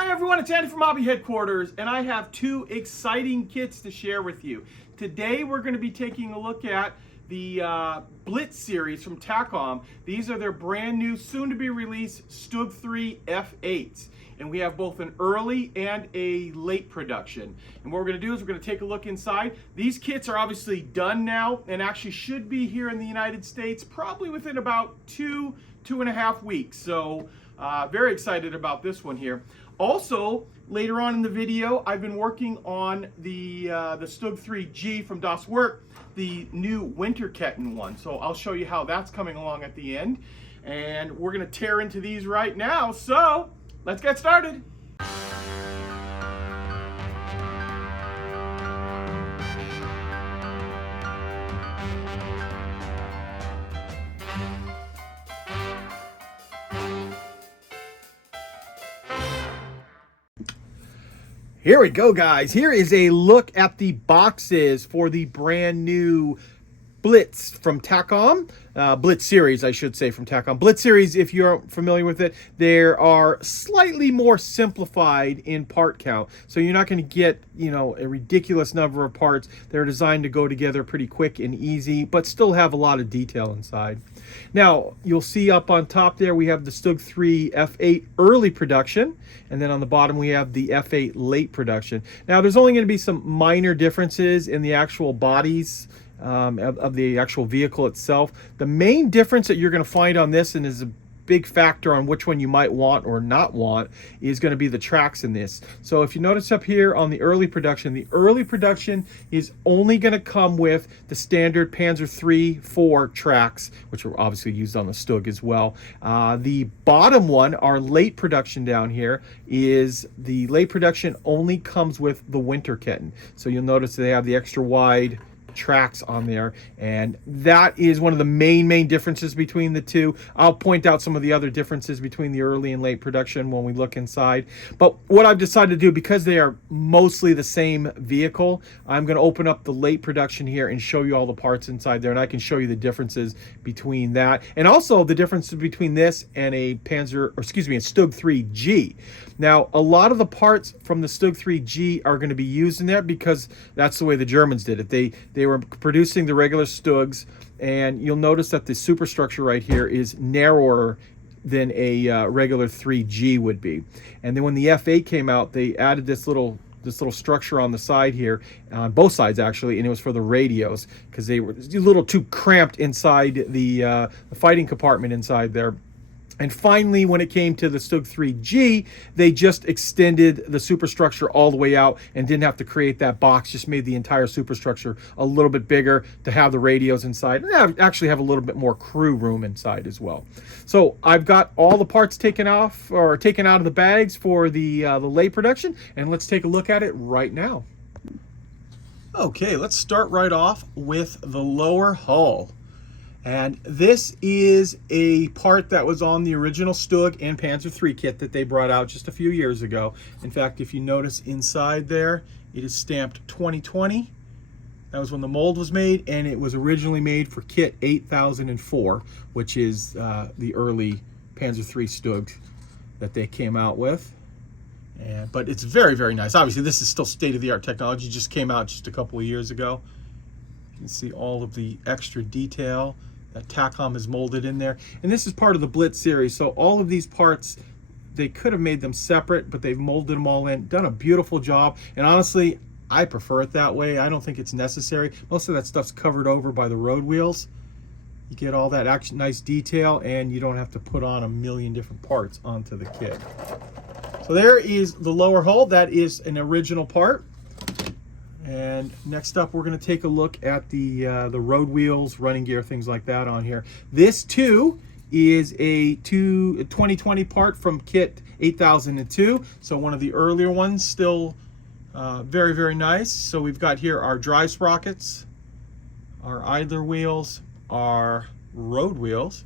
Hi everyone, it's Andy from Hobby Headquarters, and I have two exciting kits to share with you. Today we're going to be taking a look at the Blitz series from Tacom. These are their brand new, soon-to-be released StuG 3 F8s. And we have both an early and a late production. And what we're going to do is we're going to take a look inside. These kits are obviously done now and actually should be here in the United States probably within about two and a half weeks. So very excited about this one here. Also, later on in the video, I've been working on the StuG 3G from Werk, the new Winterketten one. So I'll show you how that's coming along at the end. And we're going to tear into these right now. So let's get started. Here we go, guys. Here is a look at the boxes for the brand new Blitz from Tacom. Blitz series, I should say, from Tacom. Blitz series, if you're familiar with it, they are slightly more simplified in part count. So you're not going to get, a ridiculous number of parts. They're designed to go together pretty quick and easy, but still have a lot of detail inside. Now, you'll see up on top there, we have the StuG 3 F8 early production, and then on the bottom we have the F8 late production. Now, there's only going to be some minor differences in the actual bodies of the actual vehicle itself. The main difference that you're going to find on this, and is a big factor on which one you might want or not want, is going to be the tracks in this. So if you notice up here on the early production is only going to come with the standard Panzer III 4 tracks, which are obviously used on the StuG as well. The bottom one, our late production down here, is the late production only comes with the Winterketten. So you'll notice they have the extra wide tracks on there, and that is one of the main differences between the two. I'll point out some of the other differences between the early and late production when we look inside. But what I've decided to do, because they are mostly the same vehicle, I'm going to open up the late production here and show you all the parts inside there, and I can show you the differences between that, and also the differences between this and a StuG 3G. Now, a lot of the parts from the StuG 3G are going to be used in there because that's the way the Germans did it. They were producing the regular StuGs, and you'll notice that the superstructure right here is narrower than a regular 3G would be. And then when the F8 came out, they added this little structure on the side here, on both sides actually, and it was for the radios because they were a little too cramped inside the fighting compartment inside there. And finally, when it came to the StuG 3G, they just extended the superstructure all the way out and didn't have to create that box, just made the entire superstructure a little bit bigger to have the radios inside and actually have a little bit more crew room inside as well. So I've got all the parts taken off or taken out of the bags for the late production, and let's take a look at it right now. Okay, let's start right off with the lower hull. And this is a part that was on the original StuG and Panzer III kit that they brought out just a few years ago. In fact, if you notice inside there, it is stamped 2020. That was when the mold was made, and it was originally made for kit 8004, which is the early Panzer III StuG that they came out with. But it's very nice. Obviously, this is still state-of-the-art technology. It just came out just a couple of years ago. You can see all of the extra detail that Tacom has molded in there. And this is part of the Blitz series. So all of these parts, they could have made them separate, but they've molded them all in, done a beautiful job. And honestly, I prefer it that way. I don't think it's necessary. Most of that stuff's covered over by the road wheels. You get all that nice detail, and you don't have to put on a million different parts onto the kit. So there is the lower hull. That is an original part. And next up, we're going to take a look at the road wheels, running gear, things like that on here. This too is a 2020 part from kit 8002. So one of the earlier ones, still very nice. So we've got here our drive sprockets, our idler wheels, our road wheels,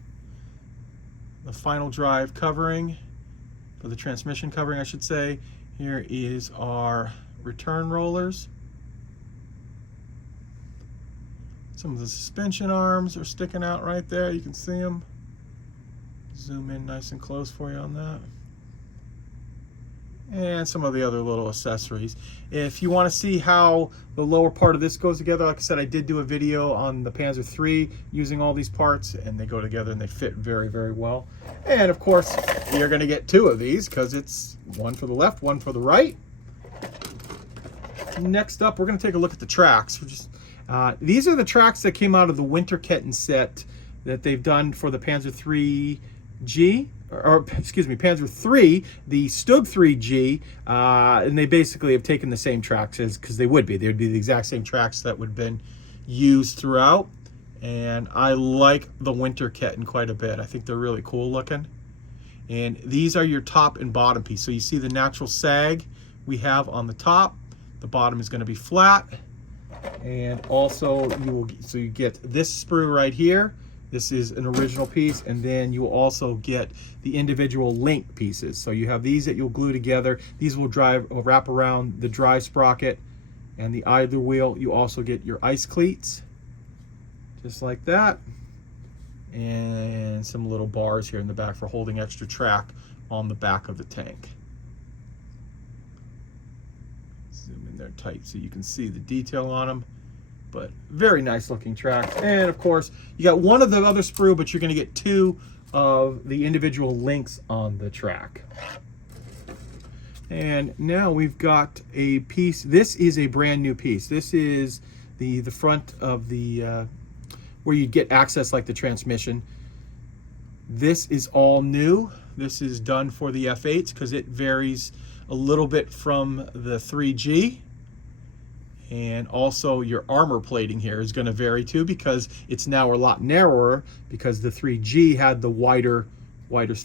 the final drive covering, for the transmission covering, I should say. Here is our return rollers. Some of the suspension arms are sticking out right there. You can see them. Zoom in nice and close for you on that. and some of the other little accessories. If you want to see how the lower part of this goes together, like I said, I did do a video on the Panzer III using all these parts, and they go together and they fit very, very well. And of course, you're going to get two of these because it's one for the left, one for the right. Next up, we're going to take a look at the tracks. These are the tracks that came out of the Winterketten set that they've done for the Panzer III Panzer III, the StuG 3G, and they basically have taken the same tracks because they would be the exact same tracks that would have been used throughout. And I like the Winterketten quite a bit. I think they're really cool looking. And these are your top and bottom piece. So you see the natural sag we have on the top. The bottom is going to be flat. And also you get this sprue right here. This is an original piece, and then you will also get the individual link pieces. So you have these that you'll glue together. These will wrap around the drive sprocket and the idler wheel. You also get your ice cleats, just like that, and some little bars here in the back for holding extra track on the back of the tank. Zoom in there tight so you can see the detail on them. But very nice looking tracks. And of course, you got one of the other sprue, but you're going to get two of the individual links on the track. And now we've got a piece. This is a brand new piece. This is the front of the where you get access like the transmission. This is all new. This is done for the F8s because it varies a little bit from the 3G. And also your armor plating here is going to vary too because it's now a lot narrower because the 3G had the wider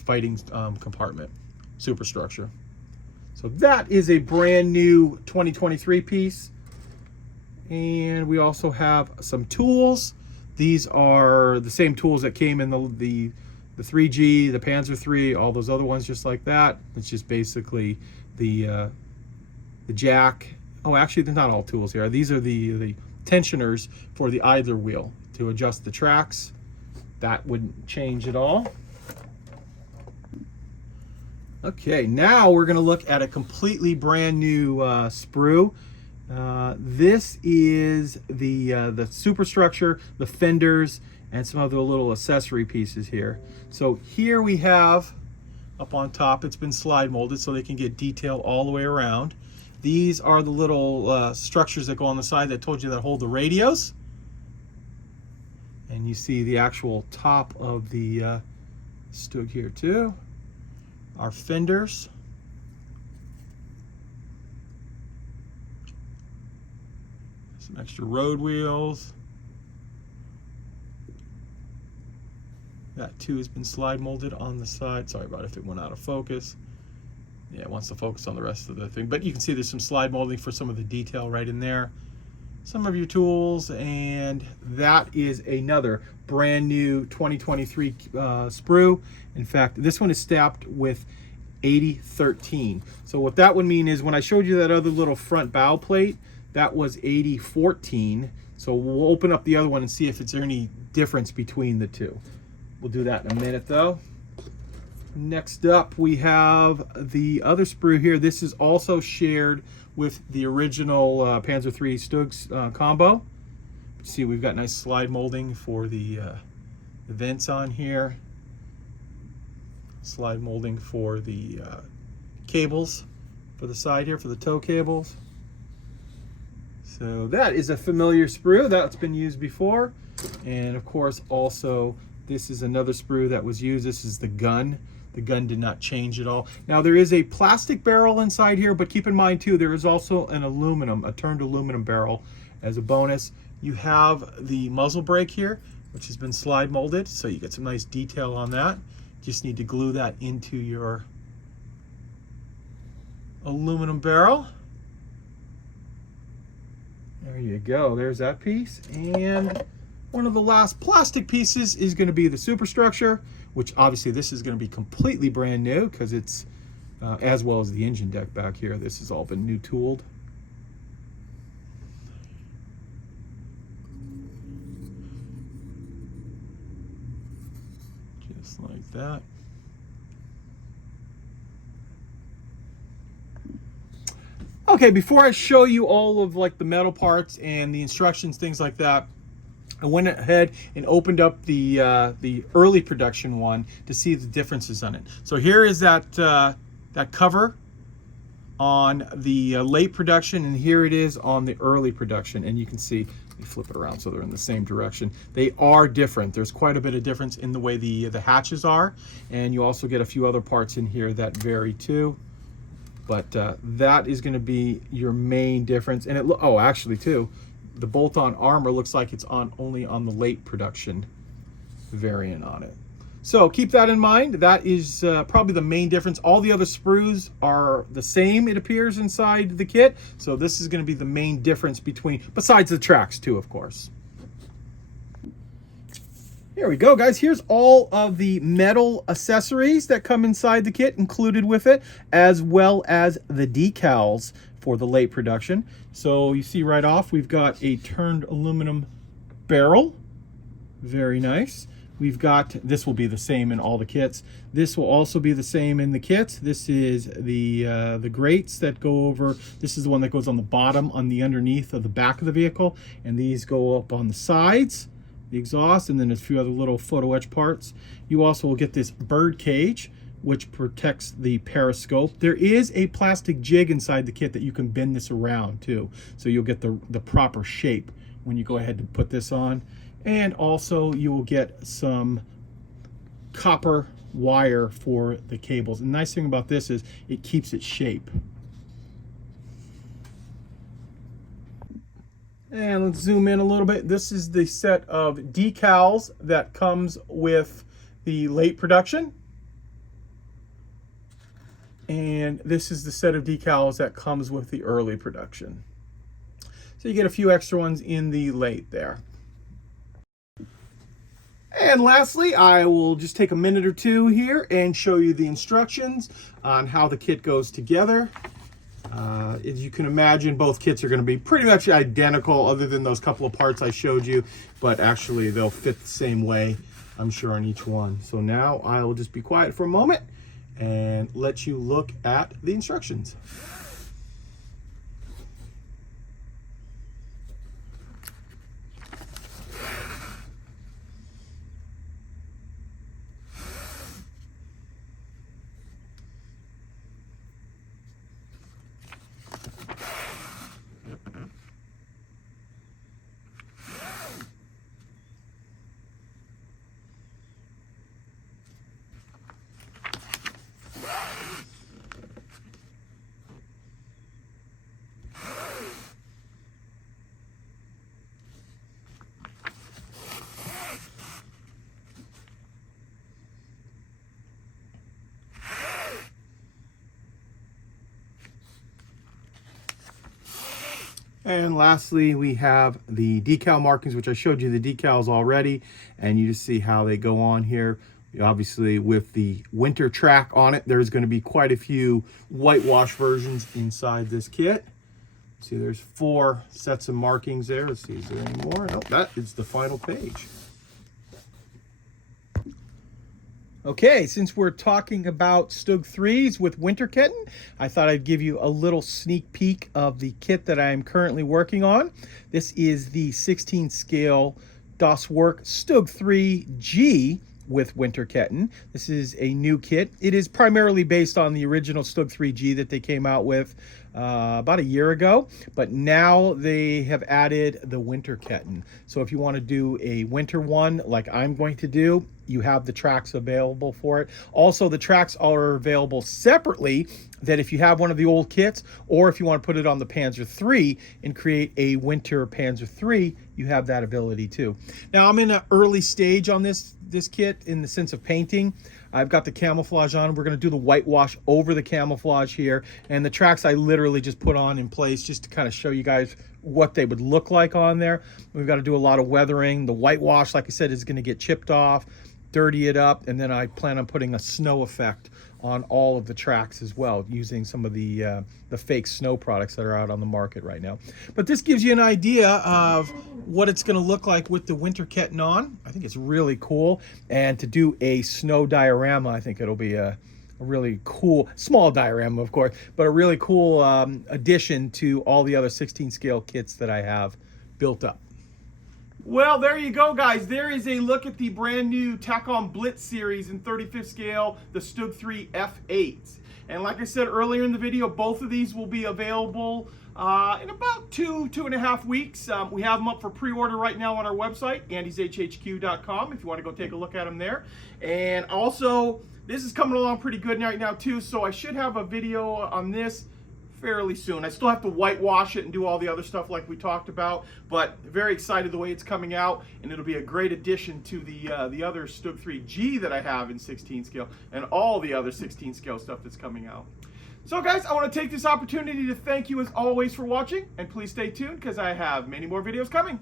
fighting compartment, superstructure. So that is a brand new 2023 piece. And we also have some tools. These are the same tools that came in the 3G, the Panzer III, all those other ones just like that. It's just basically the jack. Oh, actually, they're not all tools here. These are the tensioners for the idler wheel to adjust the tracks. That wouldn't change at all. Okay, now we're going to look at a completely brand new sprue. This is the superstructure, the fenders, and some other little accessory pieces here. So here we have, up on top, it's been slide molded so they can get detail all the way around. These are the little structures that go on the side that I told you that hold the radios. And you see the actual top of the StuG here too. Our fenders. Some extra road wheels. That too has been slide molded on the side. Sorry about if it went out of focus. Yeah, it wants to focus on the rest of the thing. But you can see there's some slide molding for some of the detail right in there. Some of your tools, and that is another brand new 2023 sprue. In fact, this one is stamped with 8013. So what that would mean is when I showed you that other little front bow plate, that was 8014. So we'll open up the other one and see if it's any difference between the two. We'll do that in a minute though. Next up, we have the other sprue here. This is also shared with the original Panzer III StuG combo. See, we've got nice slide molding for the vents on here. Slide molding for the cables for the side here, for the tow cables. So that is a familiar sprue that's been used before. And of course, also, this is another sprue that was used. This is the gun. The gun did not change at all. Now there is a plastic barrel inside here, but keep in mind too, there is also an a turned aluminum barrel as a bonus. You have the muzzle brake here, which has been slide molded, so you get some nice detail on that. Just need to glue that into your aluminum barrel. There you go, there's that piece. And one of the last plastic pieces is going to be the superstructure, which obviously this is going to be completely brand new because it's as well as the engine deck back here. This has all been new tooled. Just like that. Okay, before I show you all of like the metal parts and the instructions, things like that, I went ahead and opened up the early production one to see the differences on it. So here is that that cover on the late production, and here it is on the early production. And you can see, let me flip it around so they're in the same direction. They are different. There's quite a bit of difference in the way the hatches are, and you also get a few other parts in here that vary too. But that is going to be your main difference. And oh, actually too, the bolt-on armor looks like it's only on the late production variant on it. So keep that in mind. That is probably the main difference. All the other sprues are the same, it appears, inside the kit. So this is going to be the main difference between, besides the tracks too, of course. Here we go, guys. Here's all of the metal accessories that come inside the kit, included with it, as well as the decals for the late production. So you see right off, we've got a turned aluminum barrel. Very nice. We've got, this will be the same in all the kits. This will also be the same in the kits. This is the grates that go over. This is the one that goes on the bottom, on the underneath of the back of the vehicle. And these go up on the sides, the exhaust, and then a few other little photo etch parts. You also will get this bird cage, which protects the periscope. There is a plastic jig inside the kit that you can bend this around too. So you'll get the proper shape when you go ahead and put this on. And also you will get some copper wire for the cables. And the nice thing about this is it keeps its shape. And let's zoom in a little bit. This is the set of decals that comes with the late production. And this is the set of decals that comes with the early production. So you get a few extra ones in the late there. And lastly, I will just take a minute or two here and show you the instructions on how the kit goes together. As you can imagine, both kits are going to be pretty much identical other than those couple of parts I showed you, but actually they'll fit the same way, I'm sure, on each one. So now I will just be quiet for a moment and let you look at the instructions. And lastly, we have the decal markings, which I showed you the decals already, and you just see how they go on here. Obviously, with the winter track on it, there's going to be quite a few whitewash versions inside this kit. See, there's 4 sets of markings there. Let's see, is there any more? Oh, that is the final page. Okay, since we're talking about StuG 3s with Winterketten, I thought I'd give you a little sneak peek of the kit that I'm currently working on. This is the 16 scale Werk StuG 3G with Winterketten. This is a new kit. It is primarily based on the original StuG 3G that they came out with about a year ago, but now they have added the Winterketten. So if you want to do a winter one like I'm going to do, you have the tracks available for it. Also, the tracks are available separately, that if you have one of the old kits, or if you want to put it on the Panzer III and create a winter Panzer III, you have that ability too. Now, I'm in an early stage on this kit in the sense of painting. I've got the camouflage on. We're going to do the whitewash over the camouflage here. And the tracks I literally just put on in place just to kind of show you guys what they would look like on there. We've got to do a lot of weathering. The whitewash, like I said, is going to get chipped off, dirty it up, and then I plan on putting a snow effect on all of the tracks as well, using some of the fake snow products that are out on the market right now. But this gives you an idea of what it's going to look like with the Winterketten on. I think it's really cool. And to do a snow diorama, I think it'll be a really cool, small diorama, of course, but a really cool addition to all the other 16 scale kits that I have built up. Well, there you go, guys. There is a look at the brand new Takom Blitz series in 35th scale, the StuG 3 F8. And like I said earlier in the video, both of these will be available in about 2.5 weeks. We have them up for pre-order right now on our website, andyshhq.com, if you want to go take a look at them there. And also, this is coming along pretty good right now too, so I should have a video on this fairly soon. I still have to whitewash it and do all the other stuff like we talked about, but very excited the way it's coming out, and it'll be a great addition to the other StuG 3G that I have in 16 scale and all the other 16 scale stuff that's coming out. So guys, I want to take this opportunity to thank you as always for watching, and please stay tuned because I have many more videos coming.